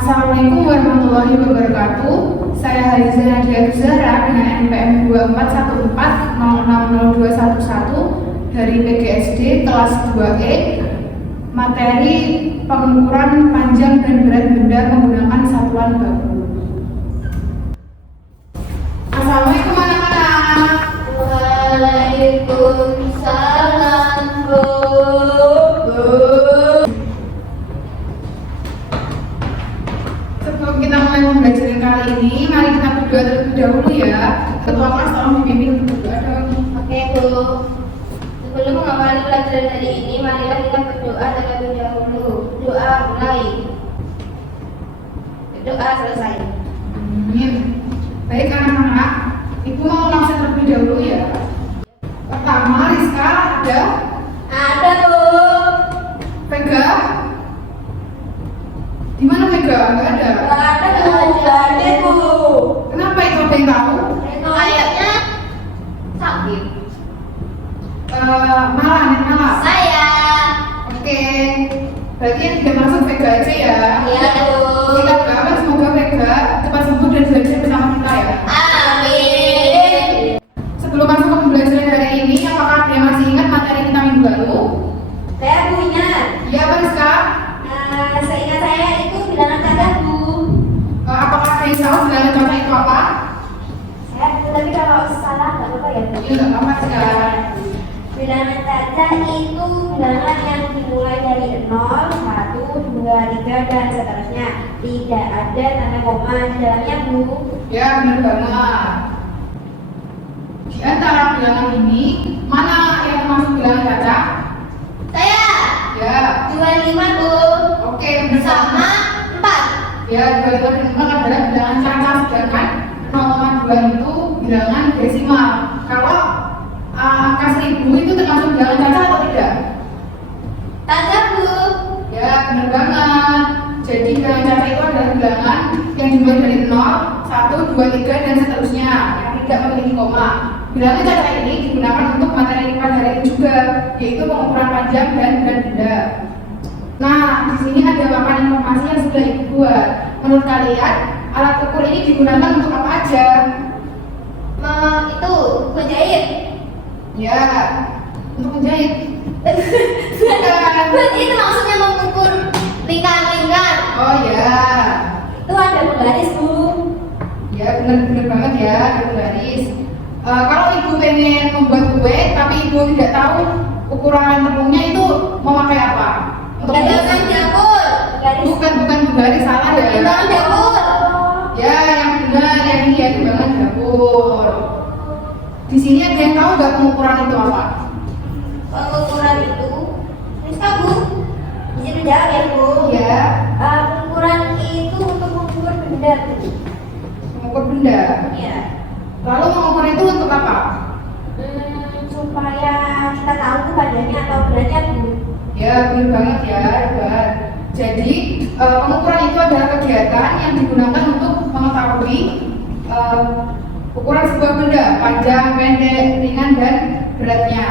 Assalamualaikum warahmatullahi wabarakatuh. Saya Haliza Nadia Zahra dengan NPM 24160602111 dari PGSD kelas 2E. Materi pengukuran panjang dan berat benda menggunakan satuan baku. Assalamualaikum anak-anak. Waalaikumsalam, Bu. Sebelum kita mulai pembelajaran kali ini, mari kita berdoa terlebih dahulu ya. Ketua kelas tolong dipimpin untuk berdoa dahulu. Oke, Bu. Sebelum mengawali pelajaran hari ini, marilah kita berdoa terlebih dahulu. Doa mulai. Doa selesai. Amin. Baik anak-anak, Ibu mau langsung terlebih dahulu ya. Pertama, Rizka ada? Ada, Bu. Vega? Di mana Vega? Nggak ada. Nggak ada, Bu. Nggak ada, Bu. Kenapa itu, ada yang tahu? Kayaknya sakit. Malah. Saya. Oke. Berarti yang tidak masuk Vega aja ya. Iya, Bu. Kita berdoa semoga Vega cepat sembuh dan belajar bersama kita ya. Amin. Sebelum masuk ke pembelajaran hari ini, apakah ada yang masih ingat materi kita minggu lalu? Saya punya. Iya, Pak Rizka. Seingat saya itu bilangan cacat, Bu. Apakah ada yang tahu bilangan cacat itu apa? Saya tapi kalau salah nggak apa-apa ya, Bu. Iya, nggak apa-apa Rizka. Bilangan cacat itu bilangan yang dimulai dari 0, 1, 2, 3 dan seterusnya. Tidak ada tanda koma di dalamnya, Bu. Ya, benar banget. Di antara bilangan ini, mana yang termasuk bilangan cacat? Saya Ya, 25, Bu. oke, benar Sama 4. Ya, 25 dan 4 adalah bilangan cacat, sedangkan 0,2 itu bilangan desimal. Kalau angka 1000 itu termasuk bilangan cacat atau tidak? Cacat, Bu. Ya, benar banget. Jadi bilangan cacat itu adalah bilangan yang dimulai dari 0, 1, 2, 3 dan seterusnya yang tidak memiliki koma. Bilangan cacat ini digunakan untuk materi pada hari ini juga, yaitu pengukuran panjang dan berat benda. Nah, di sini ada papan informasi yang sudah Ibu buat. Menurut kalian, alat ukur ini digunakan untuk apa aja? Itu menjahit. Ya, untuk menjahit. Bukan. Itu maksudnya mengukur lingkar-lingkar. Oh ya, Itu ada penggaris, Bu. ya benar banget ya, ada penggaris. Kalau Ibu pengen membuat kue, tapi Ibu tidak tahu ukuran tepungnya itu memakai apa? Untuk Pegangan dapur. bukan penggaris, salah ya. Pegangan dapur. Ya, yang benar yang ini ya timbangan dapur. Di sini ada yang tahu nggak pengukuran itu apa? Pengukuran itu, Rizka, Bu. Izin menjawab ya, Bu. Ya, Pengukuran itu untuk mengukur benda, Bu. mengukur benda. Iya. Lalu mengukur itu untuk apa? Supaya kita tahu badannya atau beratnya, Bu. Ya, benar banget ya, hebat. Jadi, pengukuran itu adalah kegiatan yang digunakan untuk mengetahui ukuran sebuah benda, panjang, pendek, ringan, dan beratnya.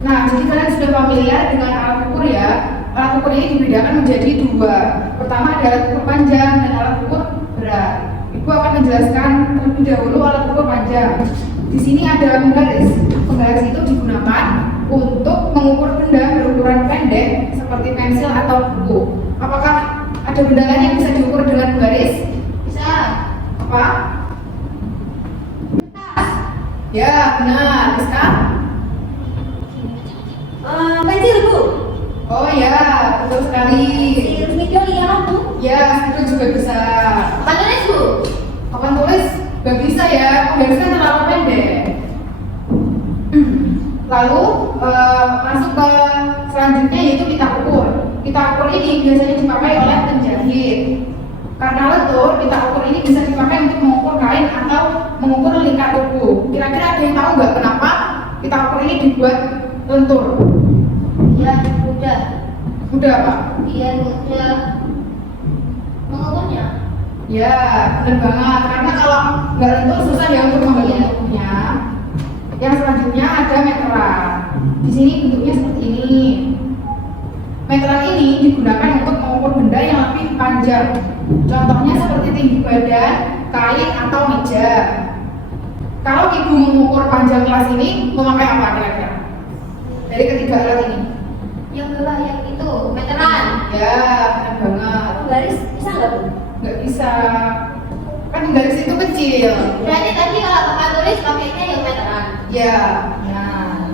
Nah, jadi kalian sudah familiar dengan alat ukur ya. Alat ukur ini dibedakan menjadi dua. Pertama ada alat ukur panjang dan alat ukur berat. Ibu akan menjelaskan terlebih dahulu alat ukur panjang. Di sini ada penggaris. Penggaris itu digunakan untuk mengukur benda berukuran pendek seperti pensil atau buku. Apakah ada benda lain yang bisa diukur dengan penggaris? Bisa. Apa? Ya, benar. Rizka? Pensil, Bu. Oh ya, betul sekali. Pensil spidol ya, Bu. Ya, itu juga bisa. Papan tulis, Bu. Papan tulis nggak bisa ya, penggarisnya terlalu pendek. Lalu masuk ke selanjutnya yaitu pita ukur. Pita ukur ini biasanya dipakai oleh penjahit. Karena lentur, pita ukur ini bisa dipakai untuk mengukur kain atau mengukur lingkar tubuh. Kira-kira ada yang tahu nggak kenapa pita ukur ini dibuat lentur? Ya, mudah. Mudah Pak? Iya, mudah. Mengukurnya. Ya, benar banget. Karena kalau nggak lentur susah ya untuk membentuknya. Yang selanjutnya ada meteran. Di sini bentuknya seperti ini. Meteran ini digunakan untuk mengukur benda yang lebih panjang. Contohnya seperti tinggi badan, kain, atau meja. Kalau ibu mengukur panjang kelas ini, memakai apa kira-kira? Dari ketiga alat ini. Yang bawah yang itu, meteran. Ya, benar banget. Garis bisa nggak Bu? Nggak bisa. Kan garis itu kecil. Berarti tadi kalau pakai tulis pakainya yang meteran. Ya, nah.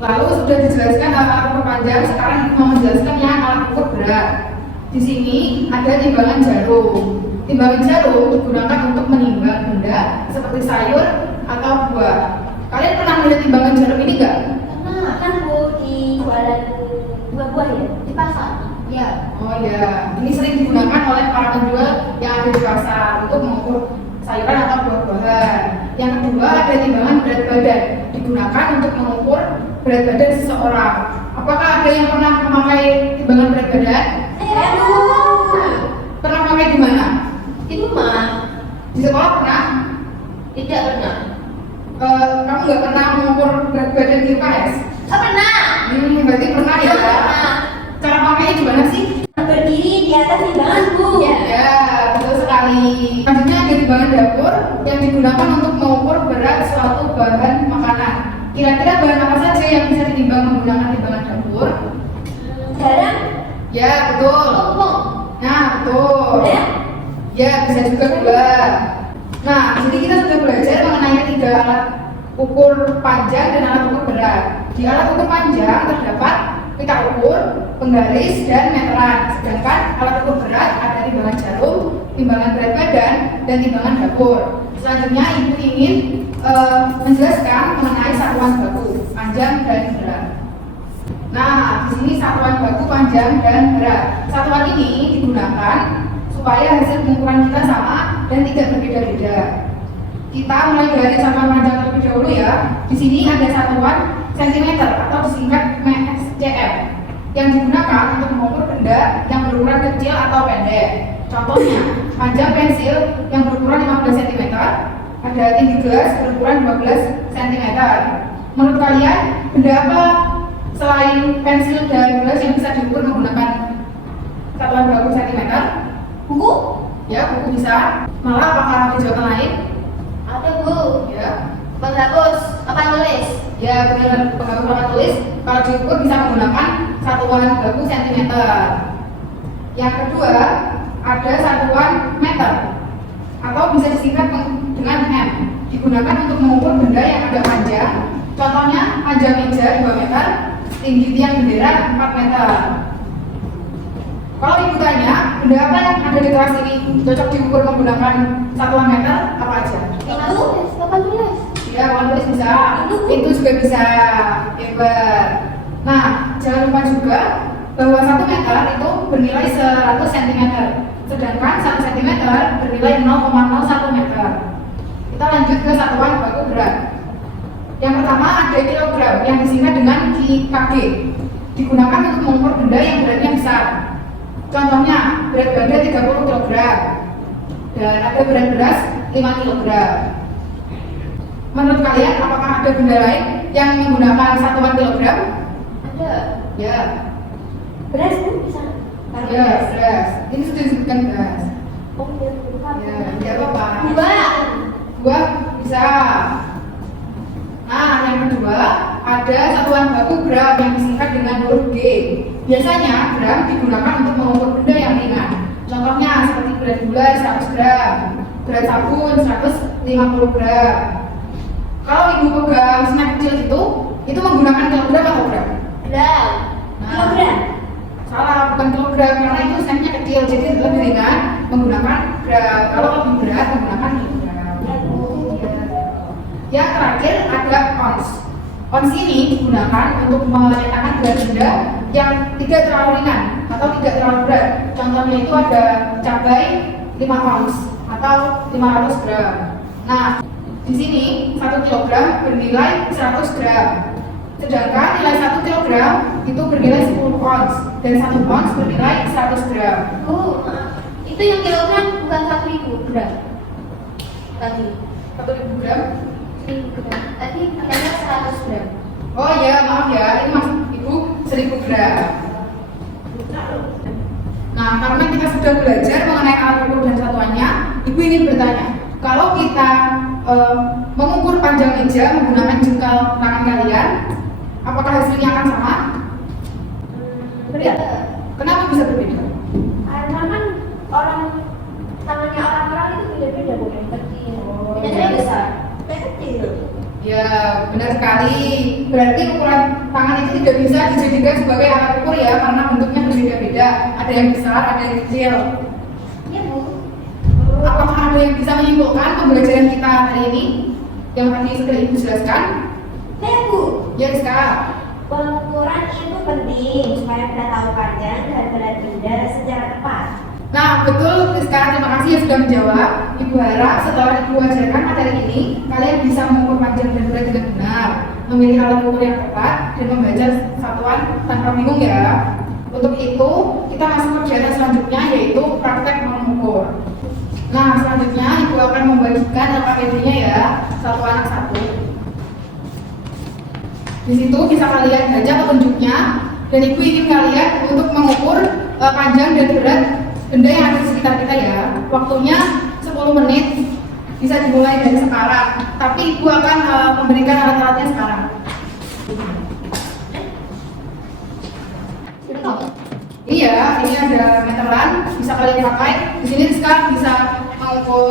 Lalu sudah dijelaskan alat ukur panjang, sekarang mau menjelaskan yang alat ukur berat. Di sini ada timbangan jarum. Timbangan jarum digunakan untuk menimbang benda seperti sayur atau buah. Kalian pernah melihat timbangan jarum ini nggak? Karena kan Bu di jualan buah-buah ya di pasar. Ya. Oh ya, ini sering digunakan oleh para penjual yang ada di pasar untuk mengukur sayuran atau buah-buahan. Yang kedua ada timbangan berat badan, digunakan untuk mengukur berat badan seseorang. Apakah ada yang pernah memakai timbangan berat badan? Pernah pakai di mana? Di rumah. Di sekolah pernah? Tidak pernah. Kamu nggak pernah mengukur berat badan di UKS? Pernah. Berarti pernah ya? Pernah. Cara pakainya gimana sih? Berdiri di atas timbangan Bu. Ya, betul sekali. Selanjutnya ada timbangan dapur yang digunakan untuk mengukur berat suatu bahan makanan. Kira-kira bahan apa saja yang bisa ditimbang menggunakan timbangan dapur? Garam. Ya, betul. Tepung. Nah, betul. Ya. Ya, bisa juga gula. Nah, jadi kita sudah belajar mengenai tiga alat ukur panjang dan alat ukur berat. Di alat ukur panjang terdapat pita ukur, penggaris, dan meteran. Sedangkan alat ukur berat ada timbangan jarum, timbangan berat badan, dan timbangan dapur. Selanjutnya ibu ingin menjelaskan mengenai satuan baku panjang dan berat. Nah, di sini satuan baku panjang dan berat. Satuan ini digunakan supaya hasil pengukuran kita sama dan tidak berbeda-beda. Kita mulai dari satuan panjang terlebih dahulu ya. Di sini ada satuan cm atau disingkat cm yang digunakan untuk mengukur benda yang berukuran kecil atau pendek. Contohnya, panjang pensil yang berukuran 15 cm, ada tinggi gelas berukuran 12 cm. Menurut kalian, benda apa selain pensil dan gelas yang bisa diukur menggunakan satuan baku cm? Buku? Ya, buku bisa. Malah apakah ada jawaban lain? Ada Bu. Ya. Penghapus papan tulis. Ya, benar, penghapus papan tulis kalau diukur bisa menggunakan satuan baku cm. Yang kedua, ada satuan meter atau bisa disingkat dengan m. Digunakan untuk mengukur benda yang agak panjang. Contohnya, panjang meja 2 meter, tinggi tiang bendera 4 meter. Kalau ibu tanya, benda apa yang ada di kelas ini cocok diukur menggunakan satuan meter, apa aja? Itu papan tulis. Ya, papan tulis bisa, itu juga bisa, hebat. Nah, jangan lupa juga bahwa 1 meter itu bernilai 100 cm, sedangkan 1 cm bernilai 0,01 meter. Kita lanjut ke satuan baku berat. Yang pertama ada kilogram yang disingkat dengan kg, digunakan untuk mengukur benda yang beratnya besar. Contohnya, berat badan 30 kg dan ada berat beras 5 kg. Menurut kalian, apakah ada benda lain yang menggunakan satuan kilogram? Ada. Ya. Beras Bu bisa. Ya, beras. Ini sudah disebutkan beras. Oh, iya, bukan. Ya, tidak apa-apa. Buah. Buah bisa. Nah, yang kedua ada satuan baku gram yang disingkat dengan huruf G. Biasanya gram digunakan untuk mengukur benda yang ringan. Contohnya seperti berat gula 100 gram, berat sabun 150 gram. Kalau ibu pegang snack kecil itu menggunakan kilogram atau gram? Gram. Nah, Kilogram. salah, bukan kilogram karena itu snacknya kecil, jadi lebih ringan menggunakan gram. Kalau lebih berat menggunakan kilogram. Yang terakhir ada ons. Ons ini digunakan untuk menyatakan berat benda yang tidak terlalu ringan atau tidak terlalu berat. Contohnya itu ada cabai 5 ons atau 500 gram. Nah, di sini 1 kilogram bernilai 100 gram. Sedangkan nilai 1 kilogram itu bernilai 10 ons dan 1 ons bernilai 100 gram. Itu yang kilogram bukan 1.000 gram. Tadi 1.000 gram. 1.000 gram. Tadi katanya 100 gram. Oh iya, maaf ya, ini maksud ibu 1000 gram. Nah, karena kita sudah belajar mengenai alat ukur dan satuannya, Ibu ingin bertanya, kalau kita mengukur panjang meja menggunakan jengkal tangan kalian, apakah hasilnya akan sama? Berbeda. Kenapa bisa berbeda? Karena kan tangannya orang-orang itu beda-beda, Bu. Yang kecil, yang saya besar, saya kecil. Ya, benar sekali. Berarti ukuran tangan itu tidak bisa dijadikan sebagai alat ukur ya, karena bentuknya berbeda-beda. Ada yang besar, ada yang kecil. Iya, Bu. Apakah ada yang bisa menyimpulkan pembelajaran kita hari ini yang tadi sudah Ibu jelaskan? Saya, Bu. Ya, Rizka. Pengukuran itu penting supaya kita tahu panjang dan berat benda secara tepat. Nah, betul Rizka, terima kasih yang sudah menjawab. Ibu harap setelah Ibu ajarkan materi ini, kalian bisa mengukur panjang dan berat dengan benar, memilih alat ukur yang tepat, dan membaca satuan tanpa bingung ya. Untuk itu, kita masuk ke kegiatan selanjutnya, yaitu praktek mengukur. Nah, selanjutnya Ibu akan membagikan LKPD-nya ya, satu anak satu. Di situ bisa kalian baca petunjuknya, dan Ibu ingin kalian untuk mengukur panjang dan berat benda yang ada di sekitar kita ya. Waktunya 10 menit, bisa dimulai dari sekarang. Tapi Ibu akan memberikan alat-alatnya sekarang. Iya, ini ada meteran, bisa kalian pakai. Di sini sekarang bisa mengukur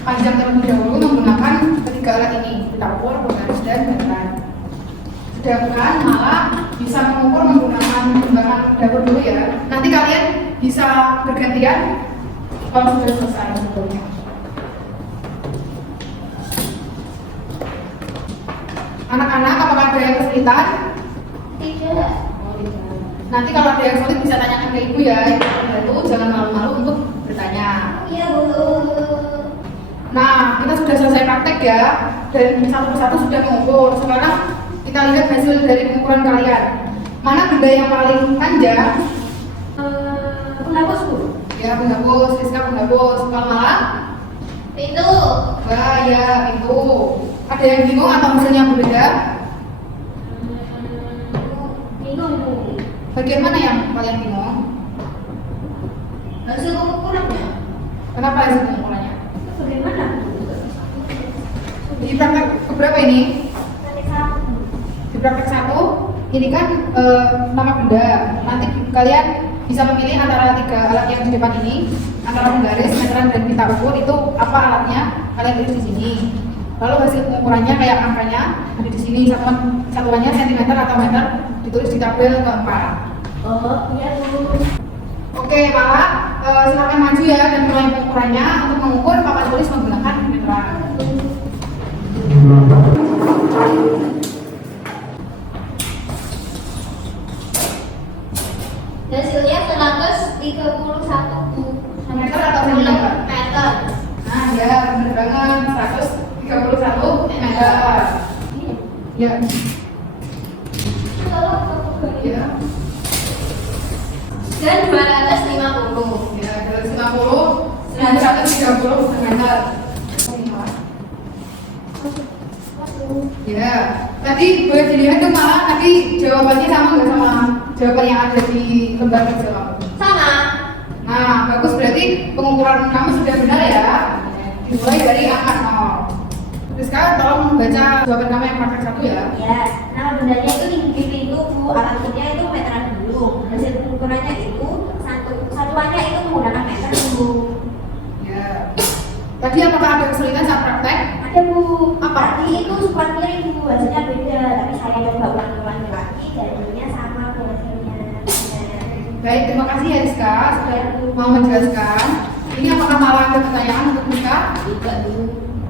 panjang terlebih dahulu menggunakan ketiga alat ini, kita ukur, penggaris, dan meteran. Sedangkan malah bisa mengukur menggunakan timbangan dapur dulu ya. Nanti kalian bisa bergantian kalau sudah selesai mengukurnya. Anak-anak, apakah ada yang kesulitan? Tidak. Nanti kalau ada yang sulit bisa tanyakan ke Ibu ya. Ibu bantu, jangan malu-malu untuk bertanya. Iya, Bu. Nah, kita sudah selesai praktek ya, dan satu persatu sudah mengukur. Sekarang kita lihat hasil dari pengukuran kalian. Mana benda yang paling panjang? Penghapus, Bu. Ya, penghapus. Rizka penghapus. Kalau malah? Pintu. Wah, ya, pintu. Ada yang bingung atau hasilnya berbeda? Bingung, Bu. Bagian mana yang kalian bingung? Hasil pengukurannya. Kenapa hasil pengukurannya? Bagaimana, Bu? Di praktek keberapa ini? Nanti satu. Di praktek 1, ini kan nama benda. Nanti kalian bisa memilih antara 3 alat yang di depan ini, antara penggaris, meteran, dan pita ukur. Itu apa alatnya? Kalian tulis di sini. Lalu hasil pengukurannya kayak angkanya ada di sini, satuannya sentimeter atau meter, ditulis di tabel keempat. Oh, iya, Bu. Oke, malah silakan maju ya dan mulai pengukurannya. Untuk mengukur, papan tulis menggunakan meteran. Hasilnya 131, Bu. Meter atau sentimeter? Meter. Nah, ya, benar banget. 131 meter. Ya. Ya. Dan 250. Ya, 250 dan 130 meter. Ya, tadi boleh dilihat tuh malah tadi jawabannya sama nggak sama jawaban yang ada di lembar kerja kamu? Sama. Nah, bagus, berarti pengukuran kamu sudah benar ya. Dimulai dari angka 0. Terus sekarang tolong baca jawaban kamu yang praktek 1 ya. Ya, nama bendanya itu di pintu, Bu. Alat ukurnya itu meteran dulu. Hasil pengukurannya itu satuannya itu menggunakan meter, Bu. Ya. Tadi apakah ada kesulitan saat praktek? Ada, Bu. Apa? Tadi itu sempat miring, Bu. Hasilnya beda, tapi saya coba ulangi lagi, jadinya sama, Bu, hasilnya. Baik, terima kasih ya Rizka sudah mau menjelaskan. Ini apakah malah ada pertanyaan untuk Rizka? Tidak, Bu.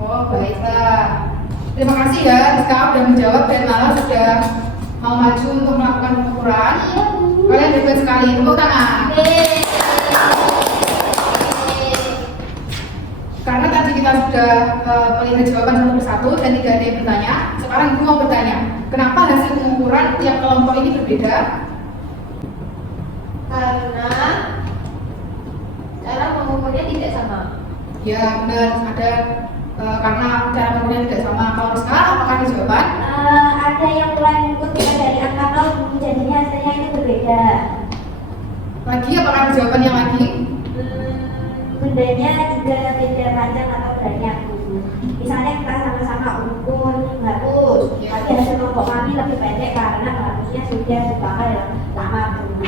Oh, baiklah. Terima kasih ya Rizka sudah menjawab dan malah sudah mau maju untuk melakukan pengukuran. Iya, Bu. Kalian hebat sekali, tepuk tangan. Karena tadi kita sudah melihat jawaban satu persatu dan tidak ada yang bertanya. Sekarang Ibu mau bertanya, kenapa hasil pengukuran tiap kelompok ini berbeda? Karena cara mengukurnya tidak sama. Ya benar, ada karena cara mengukurnya tidak sama. Kalau sekarang apakah ada jawaban? Ada yang mulai mengikuti dari angka 0, jadinya hasilnya itu berbeda. Lagi apakah ada jawaban yang lagi? Bendanya juga beda panjang atau beratnya. Misalnya kita sama-sama ukur bagus, tapi hasil kelompok kami lebih pendek karena harusnya sudah dipakai lama dulu.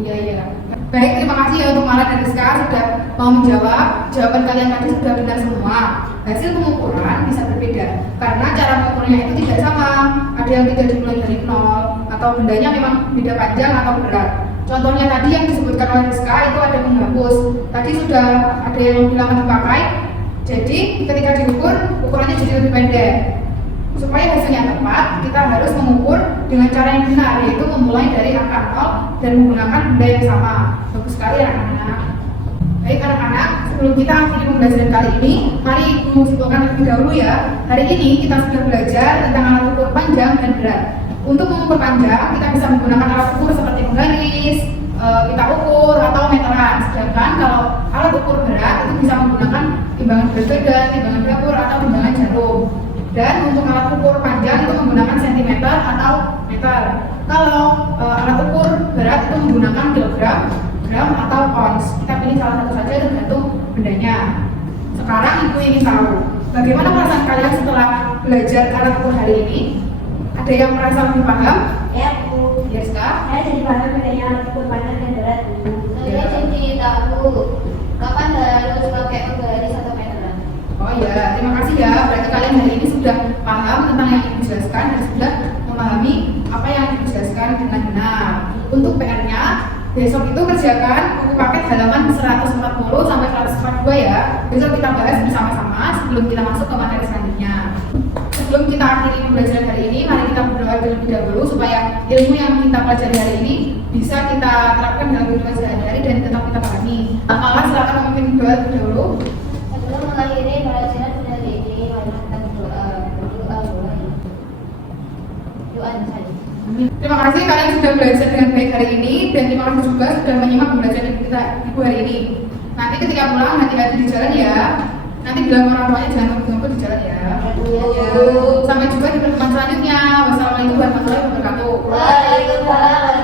Iya, iya. Baik, terima kasih ya untuk Mara dan Rizka sudah mau menjawab. Jawaban kalian tadi sudah benar semua. Hasil pengukuran bisa berbeda karena cara mengukurnya itu tidak sama. Ada yang tidak dimulai dari nol atau bendanya memang beda panjang atau berat. Contohnya tadi yang disebutkan oleh Rizka itu ada yang menghapus. Tadi sudah ada yang bilang dipakai. Jadi ketika diukur ukurannya jadi lebih pendek. Supaya hasilnya tepat, kita harus mengukur dengan cara yang benar, yaitu memulai dari angka 0 dan menggunakan benda yang sama. Bagus sekali anak-anak. Baik anak-anak, sebelum kita akhiri pembelajaran kali ini, mari Ibu simpulkan terlebih dahulu ya. Hari ini kita sudah belajar tentang alat ukur panjang dan berat. Untuk mengukur panjang, kita bisa menggunakan alat ukur seperti penggaris, kita ukur atau meteran. Sedangkan kalau alat ukur berat itu bisa menggunakan timbangan berat badan, timbangan dapur atau timbangan jarum. Dan untuk alat ukur panjang itu menggunakan sentimeter atau meter. Kalau alat ukur berat itu menggunakan kilogram, gram atau ons. Kita pilih salah satu saja tergantung bendanya. Sekarang Ibu ingin tahu bagaimana perasaan kalian setelah belajar alat ukur hari ini? Ada yang merasa lebih paham? Ya, Bu. Yes, Kak? Saya jadi paham bedanya alat ukur panjang dan berat, Bu. Saya jadi tahu kapan harus pakai penggaris atau meteran. Oh iya, terima kasih ya. Berarti kalian hari ini sudah paham tentang yang Ibu jelaskan dan sudah memahami apa yang Ibu jelaskan dengan benar. Untuk PR-nya, besok itu kerjakan buku paket halaman 140 sampai 142 ya. Besok kita bahas bersama-sama sebelum kita masuk ke materi selanjutnya. Sebelum kita akhiri pembelajaran hari ini, mari kita berdoa terlebih dahulu supaya ilmu yang kita pelajari hari ini bisa kita terapkan dalam kehidupan sehari-hari dan tetap kita pahami. Malah silakan memimpin doa terlebih dahulu. Sebelum mengakhiri pelajaran hari ini, mari kita berdoa. Doa saja. Terima kasih kalian sudah belajar dengan baik hari ini dan terima kasih juga sudah menyimak pembelajaran Ibu hari ini. Nanti ketika pulang hati-hati di jalan ya. Nanti bilang orang tuanya jangan ngumpul di jalan ya. Ya. Sampai jumpa di pertemuan selanjutnya. Wassalamualaikum warahmatullahi wabarakatuh. Waalaikumsalam.